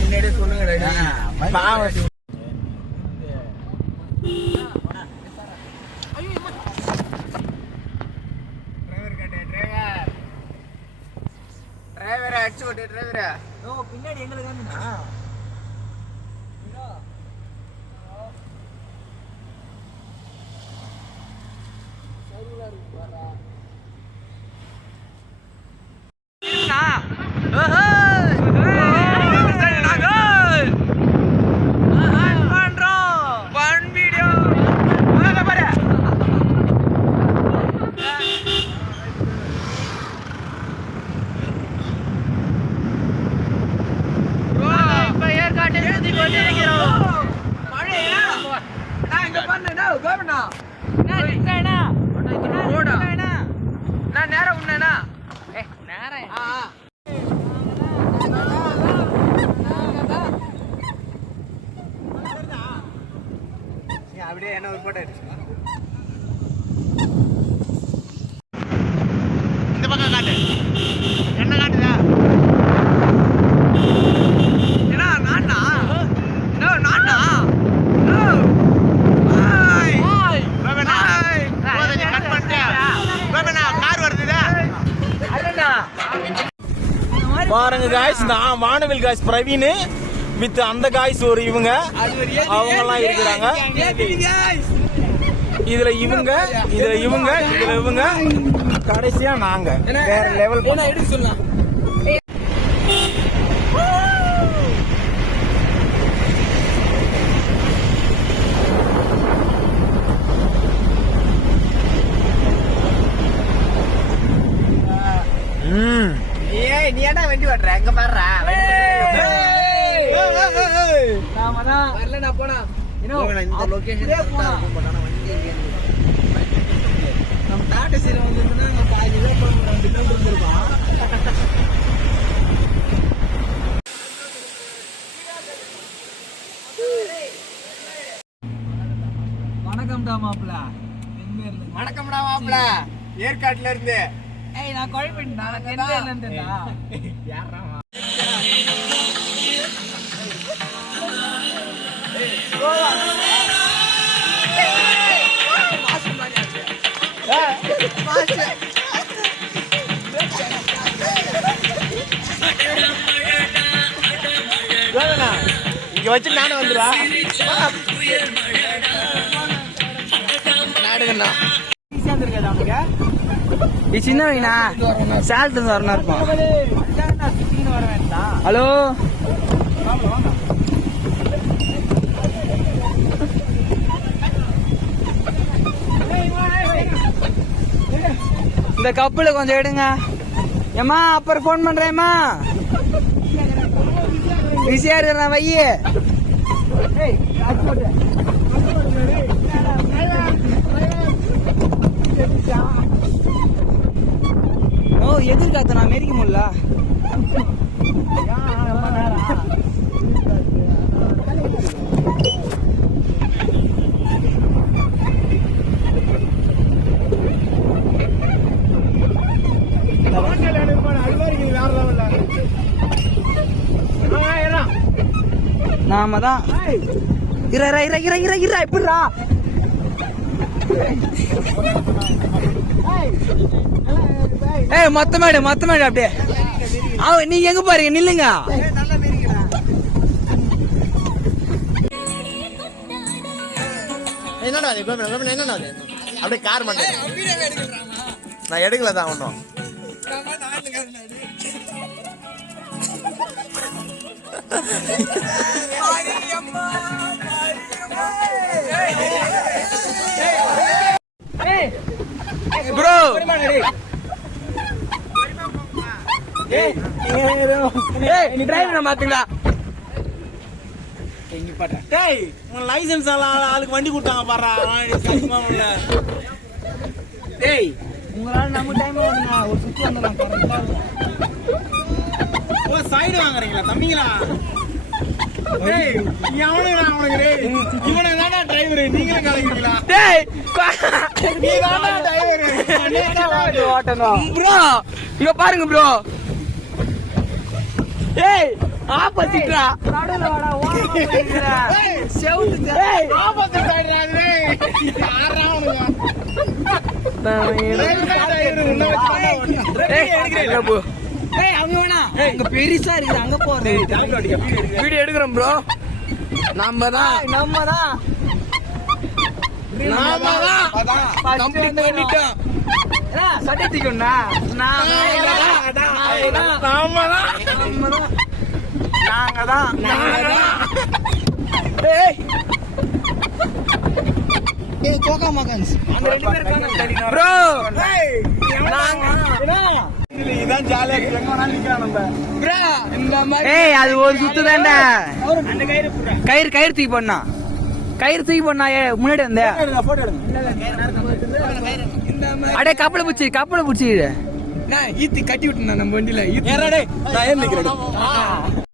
முன்னாடியே சொல்லுங்க. டிரைவரை அடிச்சு விட்டு டிரைவரை பின்னாடி எங்களுக்கு வந்துண்ணா அப்படியே என்ன ஒரு போட்டோ எடுத்து இந்த பக்கம் காட்டு. என்ன காட்டுதா? ஏன்னா நானா நானா பாருங்க காய்ஸ், நான் வானவில் காய்ஸ் பிரவீன் வித் அந்த காய்ஸ் ஒரு இவங்க அவங்க எல்லாம் இருக்கிறாங்க. இதுல இவங்க கடைசியா நாங்க வேற லெவல் சொல்லலாம். நீ ஏன்டா வண்டி ஓட்டுற? எங்க பாடுறா வரல போனா இந்த லொகேஷன் நம்ம டாடா சீர வந்துருந்தா நம்ம பாதி இருந்திருக்கோம். வணக்கம்டா மாப்பிள. வணக்கம்டா மாப்பிள. ஏற்காட்டுல இருந்து. ஏய் நான் கோயம்பேடுடா. நான் தென்னையில இருந்தேன்டா. யாரா இங்க வச்சு நானும் வந்துடா. சின்னவங்கண்ணா சேலத்துல வரணும் இருப்பான். ஹலோ இந்த கப்புல கொஞ்சம் எடுங்க ஏமா. அப்புறம் போன் பண்றேம்மா. பிஸியா இருக்கிற வையே. ஓ எதிர்காத்த நான் மெரிக்க முடியல. நாம தான் எப்படிரா மொத்தமாடு அப்படியே. நீங்க எங்க பாருங்க நில்லுங்க. என்னடா அப்படியே கார் மாட்டேன். நான் எடுக்கலதான் ஒன்னும். Bro driver மாத்துங்களா? லைசன்ஸ் ஆளுக்கு வண்டி கொடுத்தாங்க பாரு. டேய் உங்களால நம்ம டைம் ஒரு சுத்தி வந்துடலாம். சைடு வாங்குறீங்களா தம்பிங்களா? பாருங்க ப்ரோ ஏய் ஆப்போசிட்ரா நடுவுல வாடா ஓடுறா செவுத்து ஏய் ஆபத்து சாடுறாதே யாரா உனக்கு ஏய் அங்க வேணா அங்க பெருசா இருக்குது அங்க போறேன் வீடியோ எடுக்கிறோம் ப்ரோ. நம்ம தான் கம்ப்ளீட் பண்ணிட்டோம். சட்டத்திக்கொண்டா கோகா மகன்ஸ் ப்ரோ இதான் ஜாலியா எங்க வேணா நிக்கலாம் நம்ம. ப்ரோ இந்த மாதிரி ஏய் அது ஒரு சுத்து தான்டா கயிறு தூக்கி போடனா முன்னாடி வந்த போட்டோ எடுங்க. அடே கப்பலை பிடிச்சி ஈத்தி கட்டி விட்டுனா நம்ம வண்டியில ஏறா டேய், நான் ஏன் நிக்கிறேன்